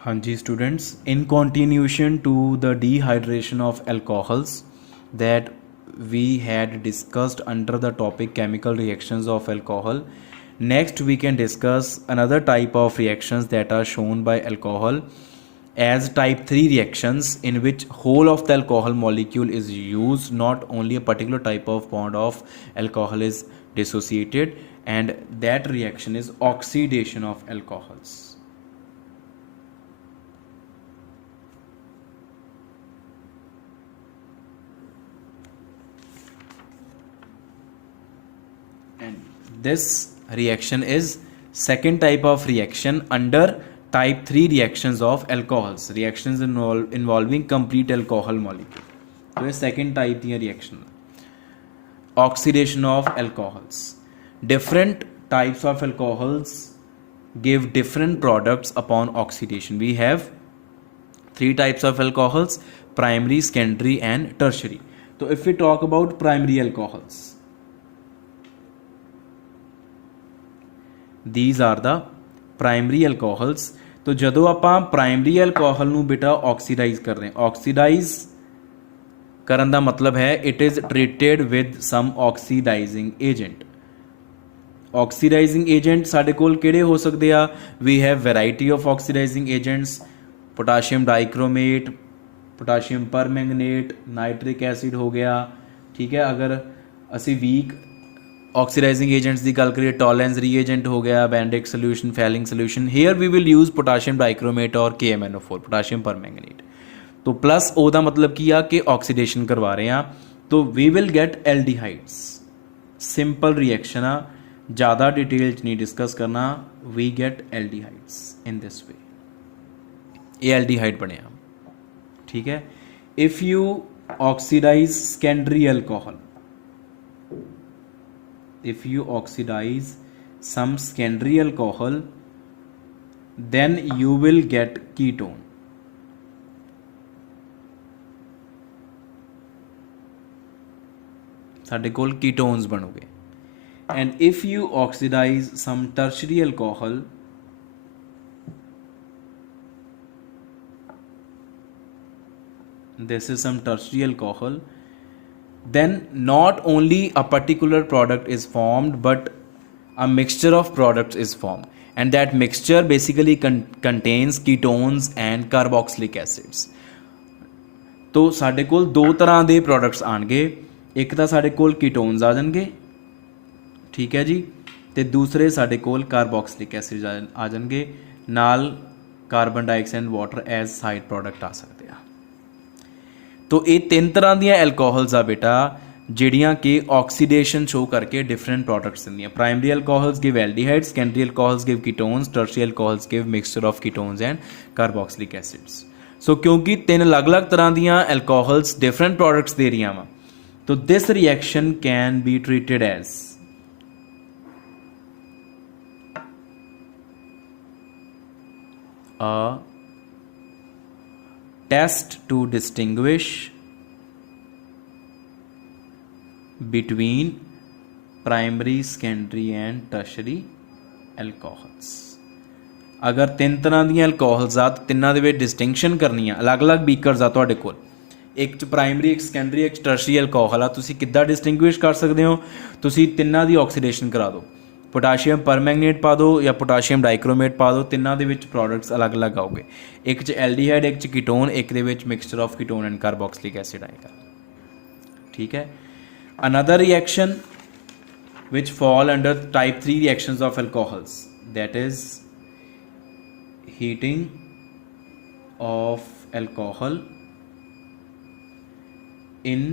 हाँ जी students, in continuation to the dehydration of alcohols that we had discussed under the topic chemical reactions of alcohol, next we can discuss another type of reactions that are shown by alcohol as type 3 reactions, in which whole of the alcohol molecule is used, not only a particular type of bond of alcohol is dissociated, and that reaction is oxidation of alcohols. And this reaction is second type of reaction under type 3 reactions of alcohols, reactions involving complete alcohol molecule. तो ये second type ਦੀਆਂ reaction, oxidation of alcohols. Different types of alcohols give different products upon oxidation. We have three types of alcohols: primary, secondary and tertiary. So if we talk about primary alcohols, these are the primary alcohols. तो ਜਦੋਂ ਆਪਾਂ primary alcohol ਨੂੰ ਬੇਟਾ oxidise ਕਰ ਰਹੇ ਹਾਂ, oxidise ਕਰਨ ਦਾ ਮਤਲਬ ਹੈ it is treated with some oxidizing agent. Oxidizing agent ਸਾਡੇ ਕੋਲ ਕਿਹੜੇ ਹੋ ਸਕਦੇ ਆ? We have variety of oxidizing agents, potassium dichromate, potassium permanganate, nitric acid ਹੋ ਗਿਆ. ਠੀਕ ਹੈ, ਅਗਰ ਅਸੀਂ ਵੀਕ ऑक्सीडाइजिंग एजेंट्स की गल करिए, टॉलेंस रीएजेंट हो गया, Benedict's solution, Fehling's solution. Here we will use potassium dichromate और KMnO4, पोटाशियम परमैंगनेट. तो प्लस ओदा मतलब की आ कि ऑक्सीडेशन करवा रहे हैं, तो we will get aldehydes. Simple reaction आ, ज़्यादा डिटेल नहीं डिस्कस करना. We get aldehydes in this way. ये एल्डिहाइड बनया. ठीक है. If you oxidize secondary alcohol, if you oxidize some secondary alcohol, then you will get ketone. साढ़े कोल ketones बनोगे. And if you oxidize some tertiary alcohol, this is some tertiary alcohol, then not only a particular product is formed but a mixture of products is formed, and that mixture basically contains ketones and carboxylic acids. तो साढ़े कोल दो तरह के products आएंगे, एक तो साढ़े कोल ketones आ जाएंगे, ठीक है जी, तो दूसरे साढ़े कोल कार्बोक्सिलिक एसिड आ जाएंगे, नाल carbon dioxide water as side product आ सकते हैं. तो ये तीन तरह दी एल्कोहल्स आ बेटा ਜਿਹੜੀਆਂ कि ऑक्सीडेशन शो करके डिफरेंट प्रोडक्ट्स दिंदियां. Primary alcohols give aldehydes, secondary alcohols give ketones, tertiary alcohols give mixture of ketones and carboxylic acids. So क्योंकि तीन अलग अलग तरह दी एल्कोहल्स डिफरेंट प्रोडक्ट्स दे रही वा, तो this reaction can be treated as a test to distinguish between primary, secondary and tertiary alcohols. अगर तीन तरह दी अल्कोहल्स आ तो तिन्ना दे विच डिस्टिंक्शन करनी है. अलग अलग बीकर्स आ तुहाडे कोल, एक च प्राइमरी, एक सेकेंडरी, एक टर्शियरी अल्कोहल आ. तुसीं किद्दां डिस्टिंग्विश कर सकते हो? तुसीं तिन्ना दी ऑक्सीडेशन करा दो, पोटाशियम परमैंगनेट पा दो या पोटाशियम डाइक्रोमेट पा दो, तिन्ना दे विच प्रोडक्ट्स अलग अलग आओगे. एक च एल्डिहाइड, एक च कीटोन, एक दे which mixture of ketone and carboxylic acid आएगा. ठीक है. Another reaction which fall under type 3 reactions of alcohols, that is heating of alcohol in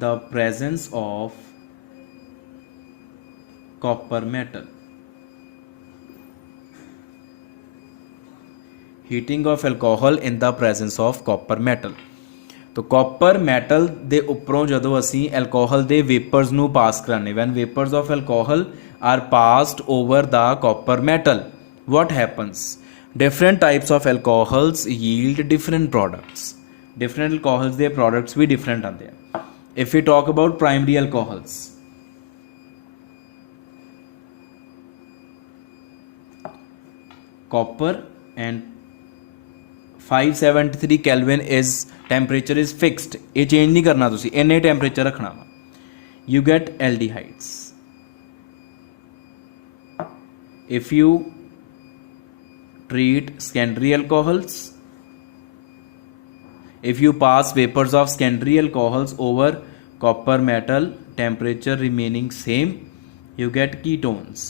the presence of copper metal. Heating of alcohol in the presence of copper metal. तो copper metal ਦੇ ਉੱਪਰੋਂ ਜਦੋਂ ਅਸੀਂ alcohol ਦੇ vapours ਨੂੰ pass ਕਰਾਨੇ, when vapours of alcohol are passed over the copper metal, what happens? Different types of alcohols yield different products. Different alcohols ਦੇ products ਵੀ different ਆਉਂਦੇ ਆ. If we talk about primary alcohols, copper and 573 Kelvin is temperature is fixed, ये change नहीं करना तुसी, इन्ने temperature रखना वा. You get aldehydes. If you treat secondary alcohols, if you pass vapors of secondary alcohols over copper metal, temperature remaining same, you get ketones.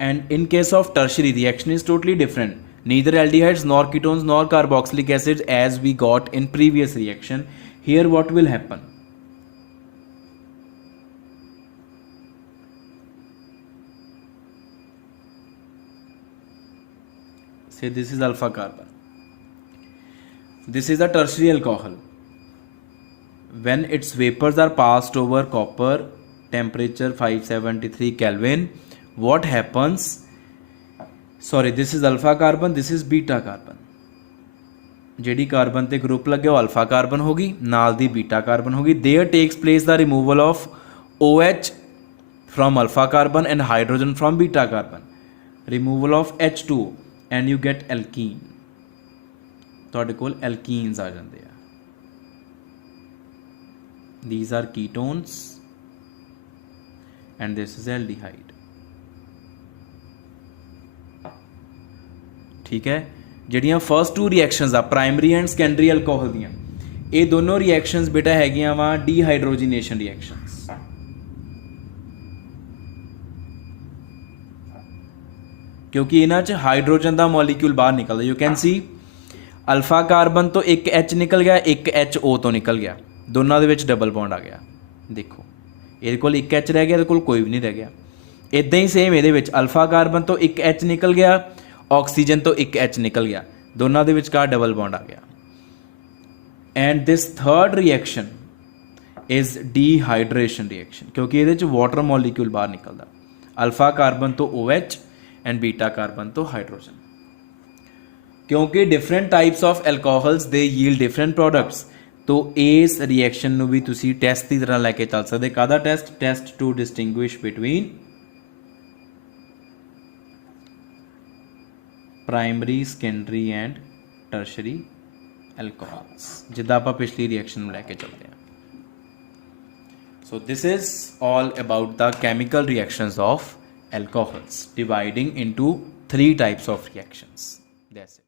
And in case of tertiary, reaction is totally different. Neither aldehydes nor ketones nor carboxylic acids as we got in previous reaction. Here what will happen? Say this is alpha carbon. This is a tertiary alcohol. When its vapors are passed over copper, temperature 573 Kelvin, what happens? Sorry, this is alpha carbon, this is beta carbon. ਜਿਹੜੀ carbon ਤੇ group ਲੱਗਿਆ ਉਹ alpha carbon ਹੋ ਗਈ, ਨਾਲ ਦੀ ਬੀਟਾ carbon ਹੋ ਗਈ. There takes place the removal of OH from alpha carbon and hydrogen from beta carbon, removal of H2 and you get alkene. ਤੁਹਾਡੇ ਕੋਲ alkenes ਆ ਜਾਂਦੇ ਆ. These are ketones and this is aldehyde. ठीक है. ਜਿਹੜੀਆਂ ਫਸਟ ਟੂ ਰਿਐਕਸ਼ਨਸ ਆ primary and secondary alcohol ਦੀਆਂ, ਇਹ ਦੋਨੋਂ ਰਿਐਕਸ਼ਨਸ ਬੇਟਾ ਹੈਗੀਆਂ ਵਾ ਡੀਹਾਈਡਰੋਜੀਨੇਸ਼ਨ ਰਿਐਕਸ਼ਨਸ. ਕਿਉਂਕਿ ਇਹਨਾਂ 'ਚ ਹਾਈਡਰੋਜਨ ਦਾ ਮੋਲੀਕਿਊਲ ਬਾਹਰ ਨਿਕਲਦਾ. You can see alpha carbon ਤੋਂ ਇੱਕ H ਨਿਕਲ ਗਿਆ, ਇੱਕ HO ਤੋਂ ਨਿਕਲ ਗਿਆ, ਦੋਨਾਂ ਦੇ ਵਿੱਚ ਡਬਲ ਬੌਂਡ ਆ ਗਿਆ. ਦੇਖੋ ਇਹਦੇ ਕੋਲ ਇੱਕ H ਰਹਿ ਗਿਆ, ਇਹਦੇ ਕੋਲ ਕੋਈ ਵੀ ਨਹੀਂ ਰਹਿ ਗਿਆ. ਇੱਦਾਂ ਹੀ ਸੇਮ ਇਹਦੇ ਵਿੱਚ ਅਲਫਾ ਕਾਰਬਨ ਤੋਂ ਇੱਕ H ਨਿਕਲ ਗਿਆ, ਆਕਸੀਜਨ ਤੋਂ ਇੱਕ H ਨਿਕਲ ਗਿਆ, ਦੋਨਾਂ ਦੇ ਵਿਚਕਾਰ ਡਬਲ ਬੌਂਡ ਆ ਗਿਆ. And this third reaction is dehydration reaction, ਕਿਉਂਕਿ ਇਹਦੇ 'ਚ ਵਾਟਰ ਮੋਲੀਕਿਊਲ ਬਾਹਰ ਨਿਕਲਦਾ. ਅਲਫਾ ਕਾਰਬਨ ਤੋਂ OH ਐਂਡ ਬੀਟਾ ਕਾਰਬਨ ਤੋਂ ਹਾਈਡਰੋਜਨ. ਕਿਉਂਕਿ ਡਿਫਰੈਂਟ ਟਾਈਪਸ ਆਫ ਐਲਕੋਹਲਸ ਦੇ ਯੀਲਡ ਡਿਫਰੈਂਟ ਪ੍ਰੋਡਕਟਸ, ਤੋਂ ਇਸ ਰਿਐਕਸ਼ਨ ਨੂੰ ਵੀ ਤੁਸੀਂ ਟੈਸਟ ਦੀ ਤਰ੍ਹਾਂ ਲੈ ਕੇ ਚੱਲ ਸਕਦੇ. ਕਾਹਦਾ test? Test to distinguish between primary, secondary and tertiary alcohols, ਜਿੱਦਾਂ ਆਪਾਂ ਪਿਛਲੀ ਰਿਐਕਸ਼ਨ ਨੂੰ ਲੈ ਕੇ ਚੱਲਦੇ ਹਾਂ. So this is all about the chemical reactions of alcohols, dividing into 3 types of reactions. That's it.